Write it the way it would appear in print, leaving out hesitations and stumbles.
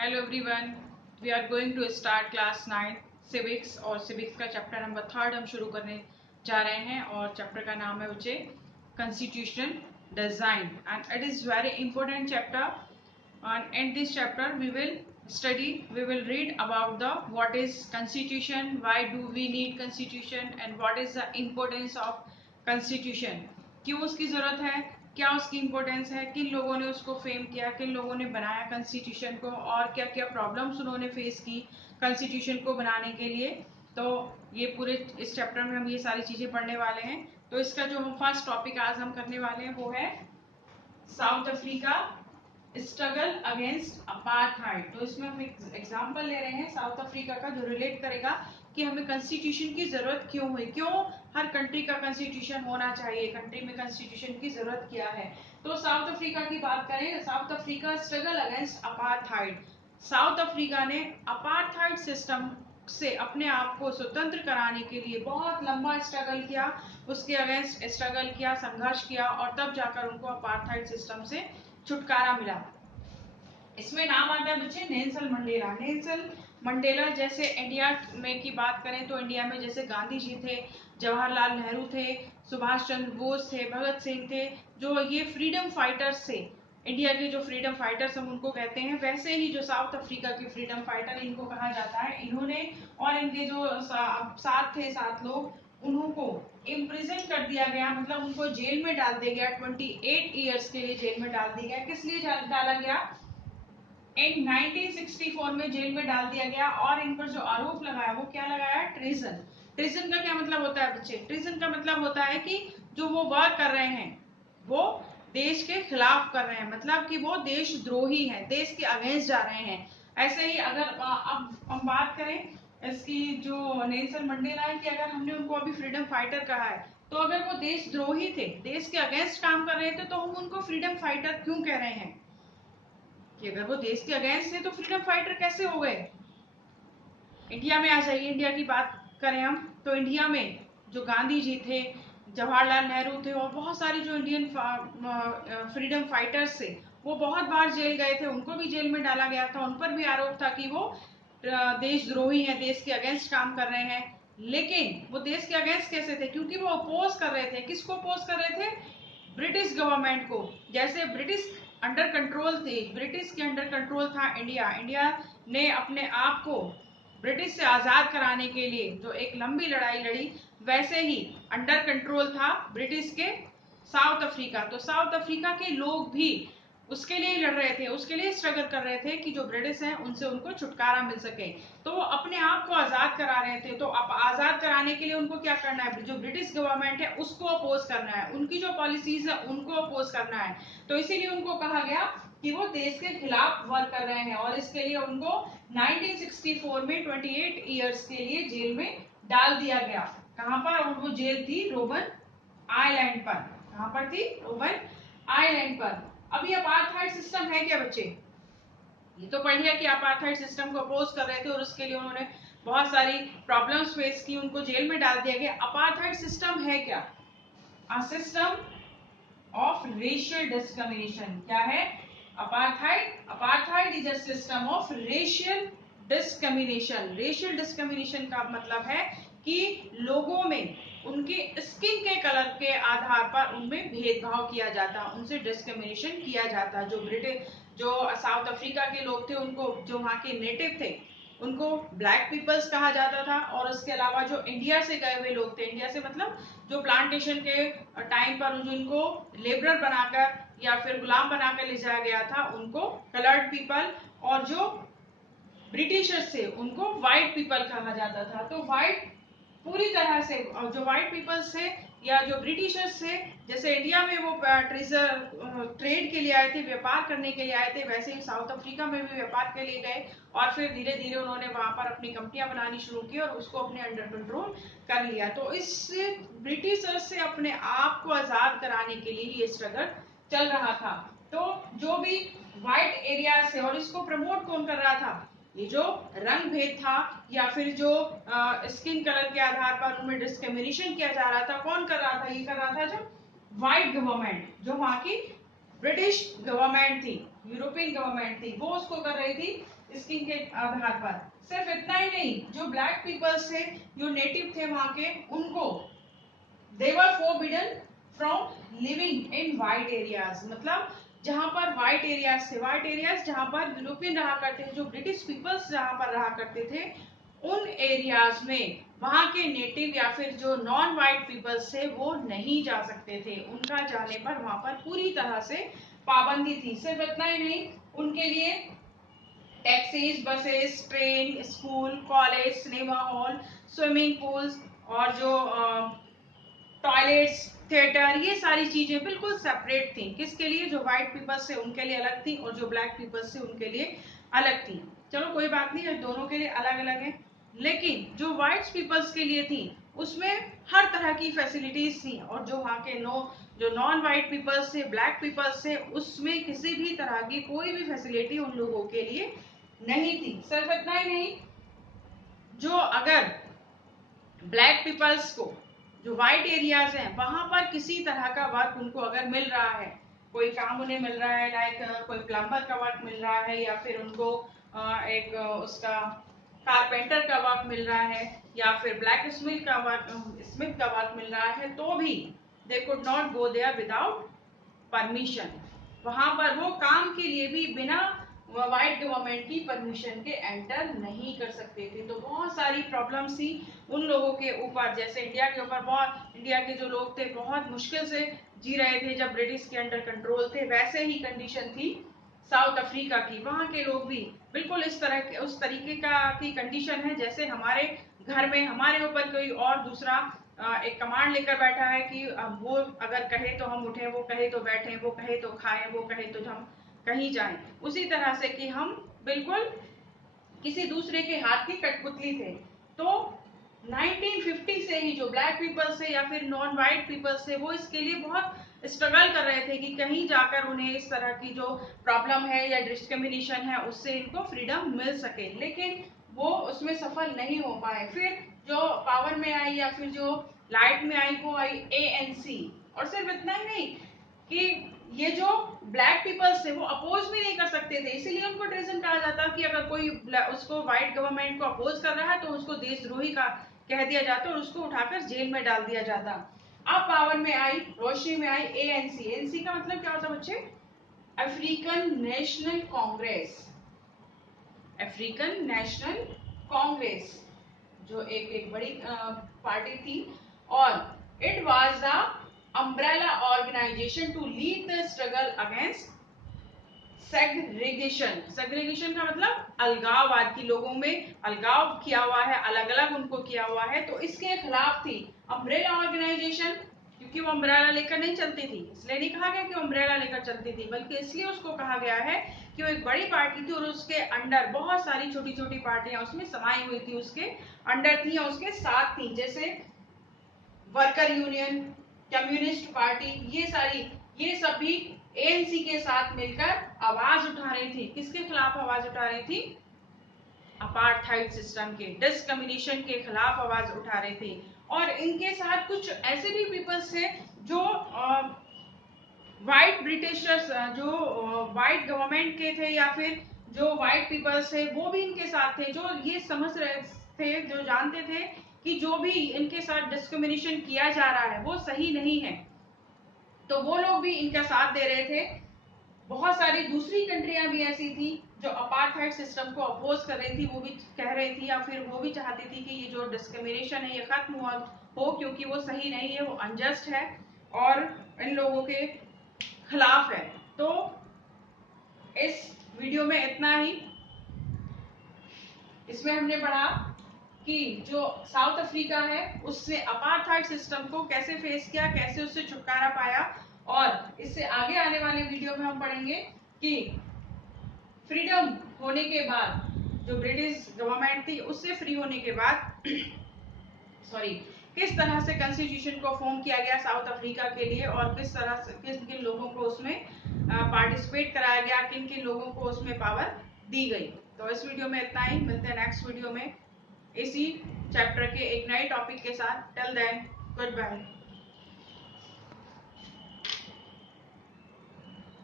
Hello everyone, we are going to start class 9 civics और civics का chapter number 3 हम शुरू करने जा रहे हैं और चैप्टर का नाम है बच्चे constitution design and it is very important chapter and in this chapter we will read about the what is constitution, why do we need constitution and what is the importance of constitution, क्यों उसकी जरूरत है, क्या उसकी importance है, किन लोगों ने उसको फेम किया, किन लोगों ने बनाया कॉन्स्टिट्यूशन को और क्या क्या प्रॉब्लम्स उन्होंने फेस की कॉन्स्टिट्यूशन को बनाने के लिए। तो ये पूरे इस चैप्टर में हम ये सारी चीज़ें पढ़ने वाले हैं। तो इसका जो हम फर्स्ट टॉपिक आज हम करने वाले हैं वो है south Africa struggle against apartheid. तो इसमें हम एक एग्जांपल ले रहे हैं साउथ अफ्रीका का जो रिलेट करेगा कि हमें कॉन्स्टिट्यूशन की जरूरत क्यों हुई, क्यों हर कंट्री का कॉन्स्टिट्यूशन होना चाहिए, कंट्री में कॉन्स्टिट्यूशन की जरूरत क्या है। तो साउथ अफ्रीका की बात करें, south Africa struggle against apartheid. South Africa ने अपार्थाइड सिस्टम से अपने आप को स्वतंत्र कराने के लिए बहुत लंबा स्ट्रगल किया, उसके अगेंस्ट स्ट्रगल किया, संघर्ष किया और तब जाकर उनको अपार्थाइड सिस्टम से छुटकारा मिला। इसमें नाम आता है बच्चे नेल्सन मंडेला। नेल्सन मंडेला जैसे इंडिया में की बात करें तो इंडिया में जैसे गांधी जी थे, जवाहरलाल नेहरू थे, सुभाष चंद्र बोस थे, भगत सिंह थे, जो ये फ्रीडम फाइटर्स थे, इंडिया के जो फ्रीडम फाइटर्स हम उनको कहते हैं, वैसे ही जो साउथ अफ्रीका के फ्रीडम फाइटर इनको कहा जाता है। इन्होंने और इनके जो साथ थे 7 लोग, उनको इम्प्रिजन कर दिया गया, मतलब उनको जेल में डाल दिया गया। 28 ईयर्स के लिए जेल में डाल दिया गया। किस लिए डाला गया? इन 1964 में जेल में डाल दिया गया और इन पर जो आरोप लगाया वो क्या लगाया? ट्रीजन। ट्रीजन का क्या मतलब होता है बच्चे? ट्रीजन का मतलब होता है कि जो वो वर्क कर रहे हैं वो देश के खिलाफ कर रहे हैं, मतलब कि वो देशद्रोही हैं, देश के अगेंस्ट जा रहे हैं। ऐसे ही अगर अब हम बात करें इसकी जो नेल्सन मंडेला है कि अगर हमने उनको अभी फ्रीडम फाइटर कहा है तो अगर वो देशद्रोही थे, देश के अगेंस्ट काम कर रहे थे, तो हम उनको फ्रीडम फाइटर क्यों कह रहे हैं? कि अगर वो देश के अगेंस्ट थे तो फ्रीडम फाइटर कैसे हो गए? इंडिया में आ जाइए, इंडिया की बात करें हम तो इंडिया में जो गांधी जी थे, जवाहरलाल नेहरू थे और बहुत सारे जो इंडियन फ्रीडम फाइटर्स थे वो बहुत बार जेल गए थे, उनको भी जेल में डाला गया था, उन पर भी आरोप था कि वो देशद्रोही हैं, देश के अगेंस्ट काम कर रहे हैं। लेकिन वो देश के अगेंस्ट कैसे थे? क्योंकि वो अपोज कर रहे थे। किसको अपोज कर रहे थे? ब्रिटिश गवर्नमेंट को। जैसे ब्रिटिश अंडर कंट्रोल थे, ब्रिटिश के अंडर कंट्रोल था इंडिया, इंडिया ने अपने आप को ब्रिटिश से आजाद कराने के लिए जो एक लंबी लड़ाई लड़ी, वैसे ही अंडर कंट्रोल था ब्रिटिश के साउथ अफ्रीका। तो साउथ अफ्रीका के लोग भी उसके लिए लड़ रहे थे, उसके लिए स्ट्रगल कर रहे थे कि जो ब्रिटिश हैं उनसे उनको छुटकारा मिल सके। तो वो अपने आप को आजाद करा रहे थे। तो अब आजाद कराने के लिए उनको क्या करना है? जो ब्रिटिश गवर्नमेंट है उसको अपोज करना है, उनकी जो पॉलिसीज है उनको अपोज करना है। तो इसीलिए उनको कहा गया कि वो देश के खिलाफ वर्क कर रहे हैं और इसके लिए उनको 1964 में 28 ईयर्स के लिए जेल में डाल दिया गया। कहां पर? और वो जेल थी रोबन आइलैंड पर। कहां पर थी? रोबन आइलैंड पर। अब ये अपार्थाइड सिस्टम है क्या बच्चे? ये तो पढ़ लिया कि अपार्थाइड सिस्टम को अपोज कर रहे थे और उसके लिए उन्होंने बहुत सारी प्रॉब्लम्स फेस की, उनको जेल में डाल दिया गया। अपार्थाइड सिस्टम है क्या? A system of racial discrimination. क्या है apartheid? Apartheid is a system of racial discrimination. Racial discrimination का मतलब है कि लोगों में उनके स्किन के कलर के आधार पर उनमें भेदभाव किया जाता, उनसे डिस्क्रिमिनेशन किया जाता। जो ब्रिटिश जो साउथ अफ्रीका के लोग थे उनको, जो वहाँ के नेटिव थे, उनको ब्लैक पीपल्स कहा जाता था। और उसके अलावा जो इंडिया से गए हुए लोग थे, इंडिया से मतलब जो प्लांटेशन के टाइम पर जिनको लेबरर बनाकर या फिर गुलाम बनाकर ले जाया गया था उनको कलर्ड पीपल, और जो ब्रिटिशर्स थे उनको व्हाइट पीपल कहा जाता था। तो व्हाइट पूरी तरह से जो व्हाइट पीपल्स थे या जो ब्रिटिशर्स थे, जैसे इंडिया में वो ट्रेड के लिए आए थे, व्यापार करने के लिए आए थे, वैसे ही साउथ अफ्रीका में भी व्यापार के लिए गए और फिर धीरे धीरे उन्होंने वहां पर अपनी कंपनियां बनानी शुरू की और उसको अपने अंडर कंट्रोल कर लिया। तो इस ब्रिटिशर्स से अपने आप को आजाद कराने के लिए ये स्ट्रगल चल रहा था। तो जो भी व्हाइट एरियाज थे, और इसको प्रमोट कौन कर रहा था? ये जो रंग भेद था या फिर जो स्किन कलर के आधार पर उनमें डिस्क्रिमिनेशन किया जा रहा था, कौन कर रहा था? ये कर रहा था जो व्हाइट गवर्नमेंट, जो वहां की ब्रिटिश गवर्नमेंट थी। यूरोपियन गवर्नमेंट थी वो उसको कर रही थी स्किन के आधार पर। सिर्फ इतना ही नहीं, जो ब्लैक पीपल्स थे, जो नेटिव थे वहां के, उनको they were forbidden from living in white areas. मतलब जहां पर वाइट एरियाज थे, वाइट एरियाज जहां पर यूरोपियन रहा करते थे, जो ब्रिटिश पीपल्स जहां पर रहा करते थे, उन एरियाज में वहां के नेटिव या फिर जो नॉन वाइट पीपल्स थे वो नहीं जा सकते थे। उनका जाने पर वहां पर पूरी तरह से पाबंदी थी। सिर्फ इतना ही नहीं, उनके लिए taxis, buses, train, school, college, cinema hall, swimming pools और जो टॉयलेट्स, थिएटर, ये सारी चीजें बिल्कुल सेपरेट थी। किसके लिए? जो व्हाइट पीपल्स से उनके लिए अलग थी और जो ब्लैक पीपल्स से उनके लिए अलग थी। चलो कोई बात नहीं, दोनों के लिए अलग अलग है। लेकिन जो व्हाइट पीपल्स के लिए थी उसमें हर तरह की फैसिलिटीज थी, और जो वहाँ के जो नॉन व्हाइट पीपल्स थे, ब्लैक पीपल्स थे, उसमें किसी भी तरह की कोई भी फैसिलिटी उन लोगों के लिए नहीं थी। सिर्फ इतना ही नहीं, जो अगर ब्लैक पीपल्स को जो व्हाइट एरियाज हैं वहां पर किसी तरह का वर्क उनको अगर मिल रहा है, कोई काम उन्हें मिल रहा है, लाइक कोई प्लम्बर का वर्क मिल रहा है, या फिर उनको एक उसका कारपेंटर का वर्क मिल रहा है, या फिर ब्लैक स्मिथ का वर्क मिल रहा है, तो भी they could not go there without permission. वहां पर वो काम के लिए भी बिना व्हाइट गवर्नमेंट की परमिशन के एंटर नहीं कर सकते थे। तो बहुत सारी प्रॉब्लम्स थी उन लोगों के ऊपर। जैसे इंडिया के ऊपर बहुत, इंडिया के जो लोग थे बहुत मुश्किल से जी रहे थे जब ब्रिटिश के अंडर कंट्रोल थे, वैसे ही कंडीशन थी साउथ अफ्रीका की। वहां के लोग भी बिल्कुल इस तरह के उस तरीके की कंडीशन है जैसे हमारे घर में हमारे ऊपर कोई और दूसरा एक कमांड लेकर बैठा है कि वो अगर कहे तो हम उठे, वो कहे तो बैठे, वो कहे तो खाएं, वो कहे तो हम कहीं जाएं। उसी तरह से कि हम बिल्कुल किसी दूसरे के हाथ की कठपुतली थे। तो 1950 से ही जो ब्लैक पीपल्स थे या फिर नॉन वाइट पीपल्स थे वो इसके लिए बहुत स्ट्रगल कर रहे थे कि कहीं जाकर उन्हें इस तरह की जो प्रॉब्लम है या डिस्क्रिमिनेशन है उससे इनको फ्रीडम मिल सके, लेकिन वो उसमें सफल नहीं हो पाए। फिर जो पावर में आई या फिर जो लाइट में आई वो आई ANC। और सिर्फ इतना ही नहीं कि ये जो ब्लैक पीपल्स थे वो अपोज भी नहीं कर सकते थे, इसीलिए उनको ट्रेजन कहा जाता कि अगर कोई उसको व्हाइट गवर्नमेंट को अपोज कर रहा है तो उसको देशद्रोही का कह दिया जाता और उसको उठाकर जेल में डाल दिया जाता। अब पावर में आई, रोशनी में आई ANC। ANC का मतलब क्या होता है बच्चे? African National Congress. African National Congress जो एक बड़ी पार्टी थी, और it was the umbrella organisation to lead the struggle against segregation. Segregation का मतलब अलगाववाद, की लोगों में अलगाव किया हुआ है, अलग अलग उनको किया हुआ है, तो इसके खिलाफ थी अम्ब्रेला ऑर्गेनाइजेशन। क्योंकि वो अम्ब्रेला लेकर नहीं चलती थी, इसलिए नहीं कहा गया कि वो अम्ब्रेला लेकर चलती थी, बल्कि इसलिए उसको कहा गया है कि वो एक बड़ी पार्टी थी और उसके अंडर बहुत सारी छोटी छोटी पार्टियां उसमें समाई हुई थी, उसके अंडर थी या उसके साथ थी। जैसे वर्कर यूनियन, कम्युनिस्ट पार्टी, ये सभी ANC के साथ मिलकर आवाज उठा रही थी। किसके खिलाफ आवाज उठा रही थी? अपार्थाइड सिस्टम के, डिस्क्रिमिनेशन के खिलाफ आवाज उठा रही थी। और इनके साथ कुछ ऐसे भी पीपल्स थे जो व्हाइट ब्रिटिशर्स, जो व्हाइट गवर्नमेंट के थे या फिर जो व्हाइट पीपल्स थे वो भी इनके साथ थे, जो ये समझ रहे थे, जो जानते थे कि जो भी इनके साथ डिस्क्रिमिनेशन किया जा रहा है वो सही नहीं है, तो वो लोग भी इनका साथ दे रहे थे। बहुत सारी दूसरी कंट्रियां भी ऐसी थी जो अपार्थाइड सिस्टम को अपोज कर रही थी, वो भी कह रही थी या फिर वो भी चाहती थी कि ये जो डिस्क्रिमिनेशन है ये खत्म हो, क्योंकि वो सही नहीं है, वो अनजस्ट है और इन लोगों के खिलाफ है। तो इस वीडियो में इतना ही। इसमें हमने पढ़ा कि जो साउथ अफ्रीका है उसने अपार्थाइड सिस्टम को कैसे फेस किया, कैसे उससे छुटकारा पाया, और इससे आगे आने वाले वीडियो में हम पढ़ेंगे कि फ्रीडम होने के बाद, जो ब्रिटिश गवर्नमेंट थी उससे फ्री होने के बाद सॉरी किस तरह से कॉन्स्टिट्यूशन को फॉर्म किया गया साउथ अफ्रीका के लिए, और किस तरह से किन किन लोगों को उसमें पार्टिसिपेट कराया गया, किन किन लोगों को उसमें पावर दी गई। तो इस वीडियो में इतना ही, मिलते हैं नेक्स्ट वीडियो में इसी चैप्टर के एक नए टॉपिक के साथ। Till then, good bye.